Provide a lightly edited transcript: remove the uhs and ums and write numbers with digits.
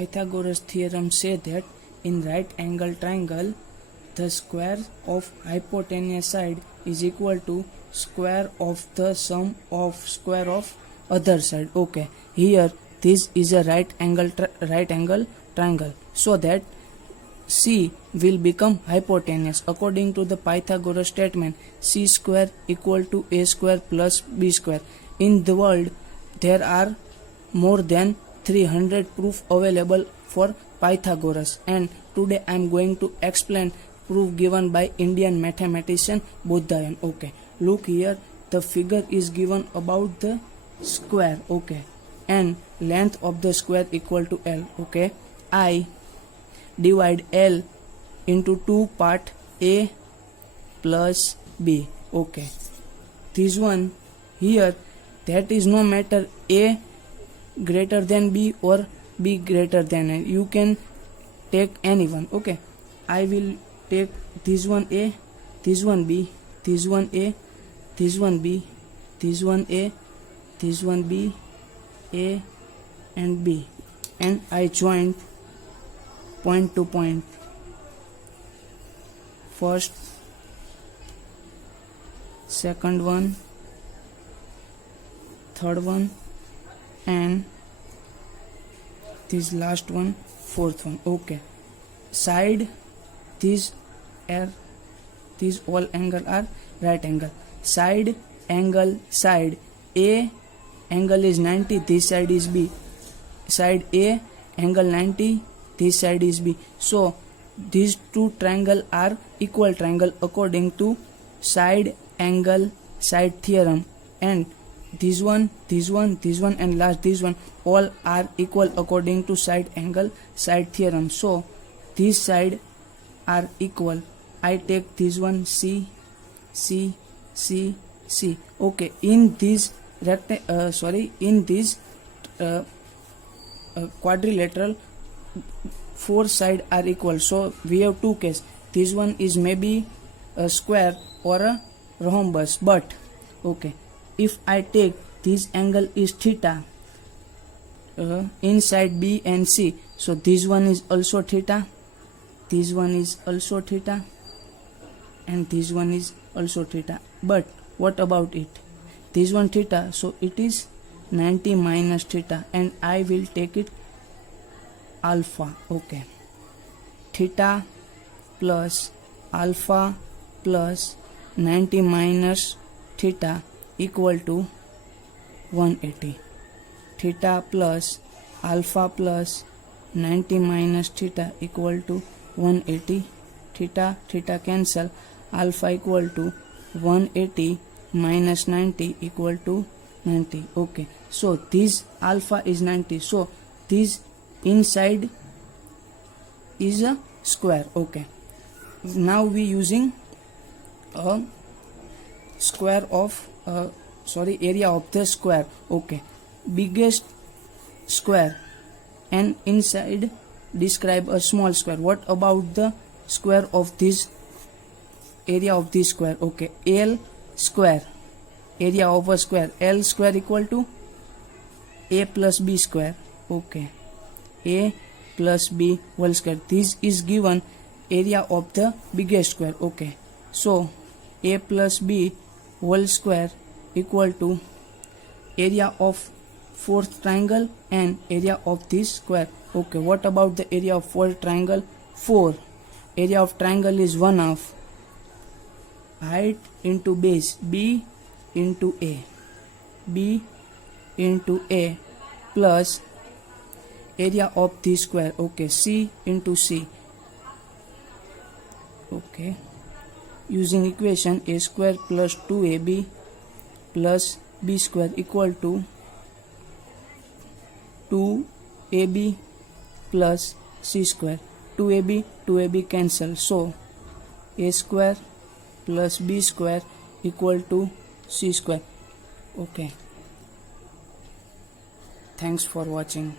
Pythagoras theorem say that in right angle triangle, the square of hypotenuse side is equal to square of the sum of square of other side. Okay, here this is a right angle triangle, so that C will become hypotenuse. According to the Pythagoras statement, C square equal to A square plus B square. In the world, there are more than 300 proof available for Pythagoras, and today I am going to explain proof given by Indian mathematician Bodhayan. Okay, look here, the figure is given about the square. Okay, and length of the square equal to L. Okay, I divide L into two part, A plus B. Okay, this one here, that is no matter A greater than B or B greater than A, you can take any one. Okay, I will take this one A, this one B, this one A, this one B, this one A, this one B, A and B, and I join point to point. First, second one, third one, and this last one, fourth one. Okay, side, these all angle are right angle. Side angle, side A angle is 90, this side is B. Side A angle 90, this side is B. So these two triangle are equal triangle according to side angle side theorem, and this one, and last this one, all are equal according to side angle side theorem. So these side are equal. I take this one C, C, C, C. Okay, in this quadrilateral, four side are equal. So we have two cases. This one is maybe a square or a rhombus. But okay, if I take this angle is theta inside B and C, so this one is also theta, this one is also theta, and this one is also theta. But what about it? This one theta, so it is 90 minus theta, and I will take it alpha. Okay, theta plus alpha plus 90 minus theta equal to 180. Theta plus alpha plus 90 minus theta equal to 180. Theta cancel, alpha equal to 180 minus 90 equal to 90. Okay, so this alpha is 90, so this inside is a square. Okay, now we using a square of area of the square. Okay, biggest square and inside describe a small square. What about the square of this area of this square? Okay, L square, area of a square, L square equal to A plus B square. Okay, A plus B whole square. This is given area of the biggest square. Okay, so A plus B whole square equal to area of fourth triangle and area of this square. Okay, what about the area of fourth triangle? 4. Area of triangle is 1/2 height into base, B into A, B into A plus area of this square. Okay, C into C. Okay, using equation A square plus 2AB plus B square equal to 2AB plus C square. 2AB cancel, so A square plus B square equal to C square. Okay, thanks for watching.